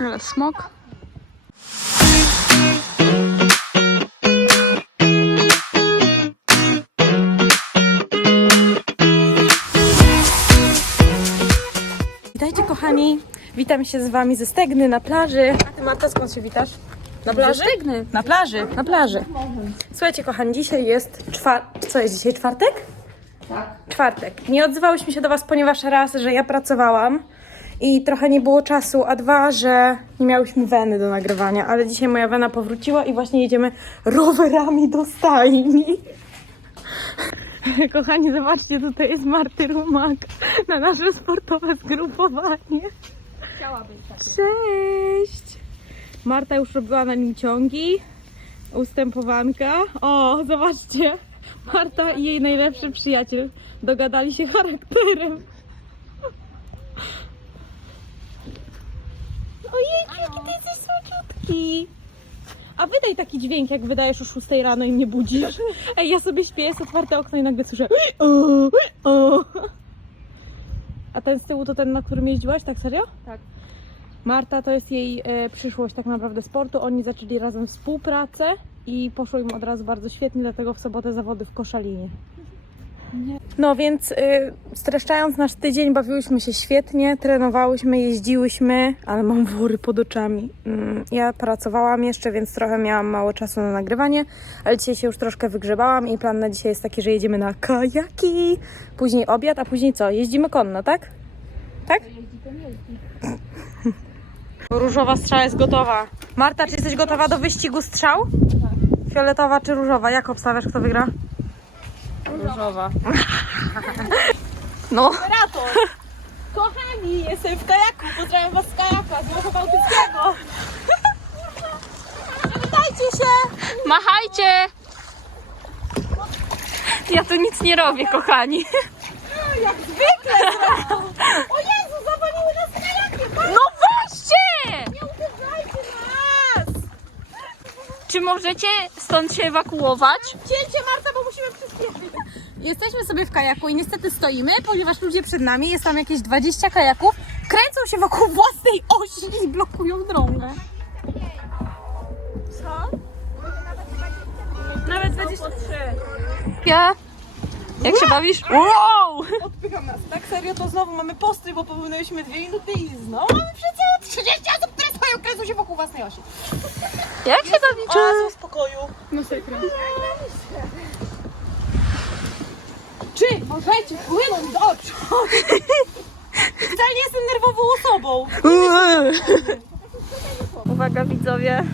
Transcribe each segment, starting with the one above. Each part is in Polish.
Ale smok. Witajcie kochani, witam się z wami ze Stegny na plaży. A ty Marta skąd się witasz? Na plaży? Stegny. Na plaży, na plaży. Słuchajcie kochani, dzisiaj jest czwar... Co jest dzisiaj, czwartek? Tak. Czwartek. Nie odzywałyśmy się do was, ponieważ raz, że ja pracowałam i trochę nie było czasu, a dwa, że nie miałyśmy weny do nagrywania, ale dzisiaj moja wena powróciła i właśnie jedziemy rowerami do stajni. Kochani, zobaczcie, tutaj jest Marty Rumak na nasze sportowe zgrupowanie. Chciałabym tak. Cześć! Marta już robiła na nim ciągi. Ustępowanka. O, zobaczcie. Marta i jej najlepszy przyjaciel dogadali się charakterem. Ojej, jaki ty jesteś słodziutki. A wydaj taki dźwięk, jak wydajesz o 6 rano i mnie budzisz. Ej, ja sobie śpię, jest otwarte okno i nagle słyszę o, o. A ten z tyłu to ten, na którym jeździłaś, tak serio? Tak. Marta to jest jej e, przyszłość tak naprawdę sportu. Oni zaczęli razem współpracę i poszło im od razu bardzo świetnie, dlatego w sobotę zawody w koszalinie. No więc y, streszczając nasz tydzień, bawiłyśmy się świetnie, trenowałyśmy, jeździłyśmy, ale mam wory pod oczami. Mm, ja pracowałam jeszcze, więc trochę miałam mało czasu na nagrywanie, ale dzisiaj się już troszkę wygrzebałam i plan na dzisiaj jest taki, że jedziemy na kajaki, później obiad, a później co? Jeździmy konno, tak? Tak? Różowa strzała jest gotowa. Marta, czy jesteś gotowa do wyścigu strzał? Fioletowa czy różowa? Jak obstawiasz, kto wygra? Różowa. No. Operator! Kochani, jestem w kajaku, pozdrawiam was z kajaka, z Morza Bałtyckiego. Witajcie się! Machajcie! Ja tu nic nie robię, kochani. Jak zwykle zresztą. O Jezu, zawaliły nas kajakiem! No weźcie! Nie uderzajcie nas! Czy możecie stąd się ewakuować? Cięcie Marta, bo musimy przyspieszyć. Jesteśmy sobie w kajaku i niestety stoimy, ponieważ ludzie przed nami, jest tam jakieś 20 kajaków, kręcą się wokół własnej osi i blokują drogę. Co? Nawet 23. Ja? Jak się bawisz? Wow! Odpycham nas. Tak serio, to znowu mamy posty, bo popełniłyśmy dwie minuty i znowu mamy przecież 30 osób, stoją, kręcą się wokół własnej osi. Jak się bawicie? Oazu spokoju. Masakra. Czy możecie płynąć do przodu? Wcale nie jestem nerwową osobą. Uwaga widzowie,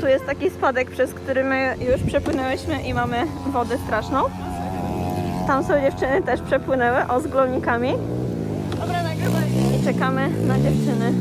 tu jest taki spadek, przez który my już przepłynęłyśmy i mamy wodę straszną. Tam są dziewczyny też przepłynęły, o z glownikami. Dobra, nagrywaj. I czekamy na dziewczyny.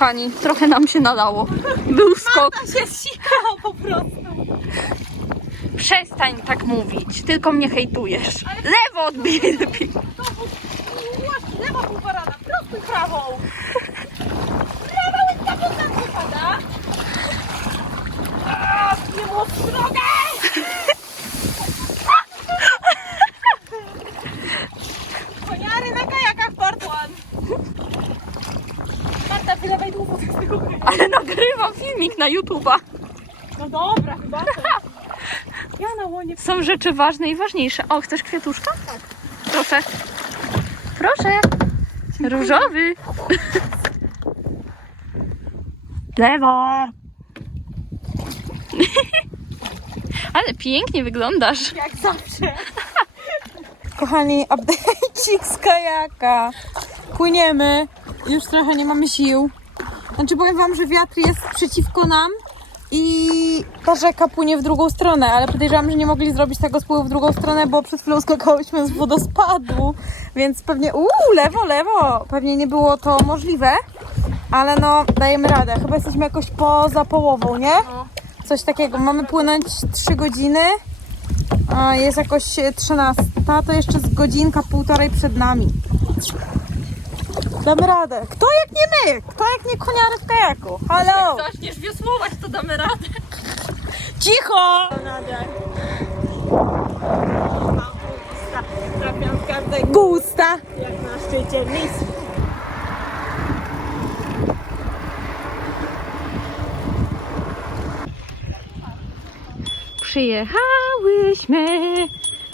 Kochani, trochę nam się nalało. Był skok. się sikało po prostu. Przestań tak mówić, tylko mnie hejtujesz. Lewo odbij lepiej. Lewa półparada, prostuj prawą. Prawa łydka pod nam wypada. Nie było w drogę! Koniary na kajakach part one. Marta, wylewaj długo z tego kajaka. Ale nagrywam filmik na YouTube'a. No dobra, chyba to. Ja na łonie Są rzeczy ważne i ważniejsze. O, chcesz kwiatuszka? Tak. Proszę. Proszę. Różowy. Lewo. Ale pięknie wyglądasz. jak zawsze. Kochani, update'cik z kajaka. Płyniemy, już trochę nie mamy sił. Znaczy powiem wam, że wiatr jest przeciwko nam i ta rzeka płynie w drugą stronę, ale podejrzewam, że nie mogli zrobić tego spływu w drugą stronę, bo przed chwilą skakałyśmy z wodospadu, więc pewnie, uuu, lewo, lewo, pewnie nie było to możliwe, ale no, dajemy radę. Chyba jesteśmy jakoś poza połową, nie? Coś takiego. Mamy płynąć 3 godziny, jest jakoś 13, to jeszcze z godzinka, półtorej przed nami. Damy radę. Kto jak nie my? Kto jak nie koniary w kajaku? Halo! Zaczniesz wiosłować, to damy radę. Cicho! Trafiam w każdej Gusta! jak na szczycie lis. Przyjechałyśmy!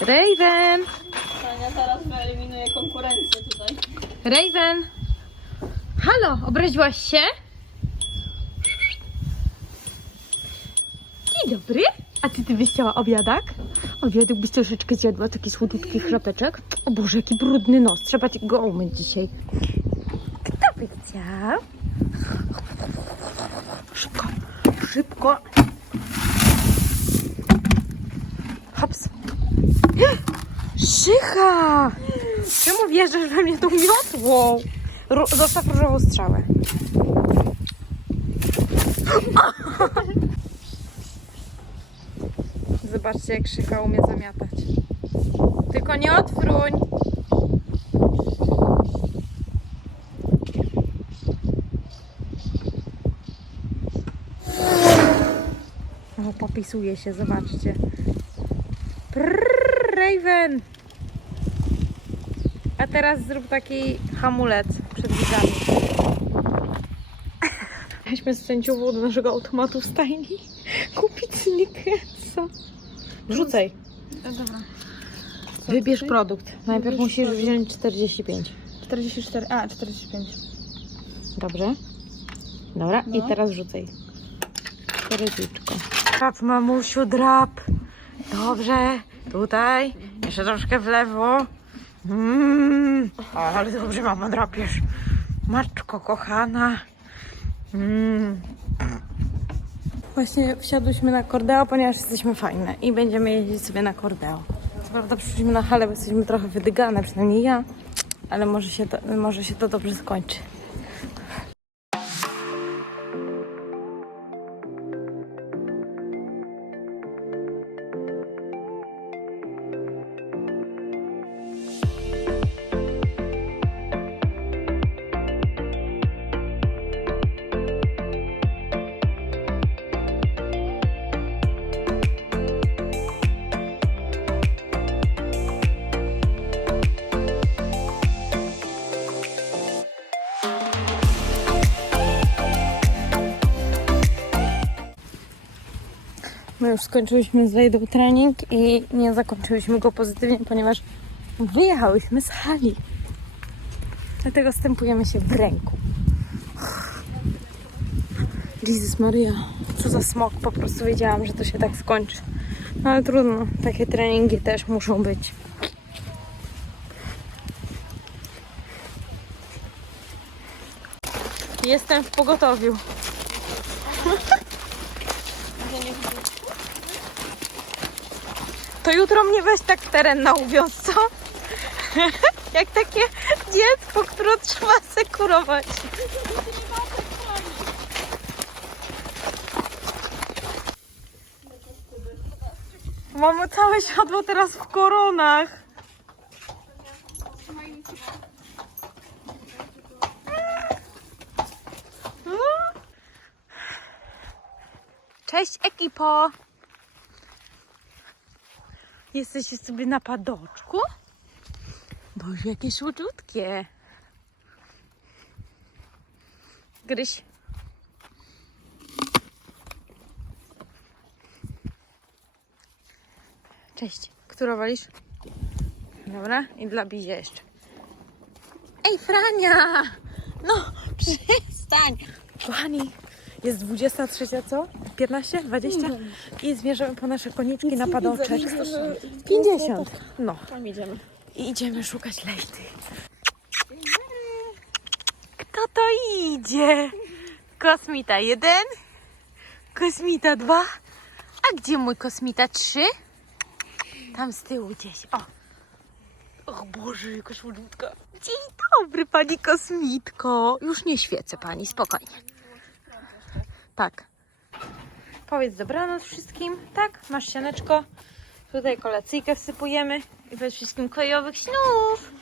Raven! Tania teraz wyeliminuje konkurencję tutaj. Raven! Halo, obraziłaś się? Dzień dobry. A ty ty byś chciała obiadak? Obiadek byś troszeczkę zjadła, taki słodutki chrapeczek. O Boże, jaki brudny nos. Trzeba ci go umyć dzisiaj. Kto by chciał? Szybko, szybko. Hops. Szycha! Czemu wjeżdżasz we mnie tą miotłą? Ru- zostaw różową strzałę. Zobaczcie, jak Szycha umie zamiatać. Tylko nie odfruń. O, popisuje się, zobaczcie. Prrr, Raven! A teraz zrób taki hamulec widzami. Weźmy z sędziową do naszego automatu w stajni kupić snickersa. Wrzucaj. Dobra. Wybierz produkt. Najpierw musisz wziąć 45. 44, a 45. Dobrze? Dobra, i No. teraz rzucaj. Rybiczko. Drap, mamusiu, drap. Dobrze. Tutaj. Jeszcze troszkę w lewo. Mm. O, ale dobrze, mama, drapiesz. Maczko, kochana. Mm. Właśnie wsiadłyśmy na kordeo, ponieważ jesteśmy fajne i będziemy jeździć sobie na kordeo. Co prawda przyszliśmy na halę, bo jesteśmy trochę wydygane, przynajmniej ja, ale może się to, może się to dobrze skończy. My już skończyłyśmy z Wejdą trening i nie zakończyłyśmy go pozytywnie, ponieważ wyjechałyśmy z hali. Dlatego stępujemy się w ręku. Jezus Maria, co za smok. Po prostu wiedziałam, że to się tak skończy. No ale trudno, takie treningi też muszą być. Jestem w pogotowiu. To jutro mnie weź tak w teren na uwiąz, co? Jak takie dziecko, które trzeba sekurować. Mamy całe siodło teraz w koronach. Cześć ekipo! Jesteście sobie na padoczku? Boże, jakie słodziutkie. Gryś. Cześć. Którą walisz? Dobra, i dla Bizia jeszcze. Ej, Frania! No, przestań! Kochani, jest 23, co? 15? 20? I zmierzamy po nasze koniczki na padoczek. 50. No. Tam idziemy. I idziemy szukać lejty. Kto to idzie? Kosmita 1, kosmita 2. A gdzie mój kosmita 3? Tam z tyłu gdzieś. O. O Boże, jaka słodziutka. Dzień dobry, pani kosmitko. Już nie świecę pani, spokojnie. Tak. Powiedz dobranoc wszystkim. Tak, masz sianeczko. Tutaj kolacyjkę wsypujemy i we wszystkim kojowych snów.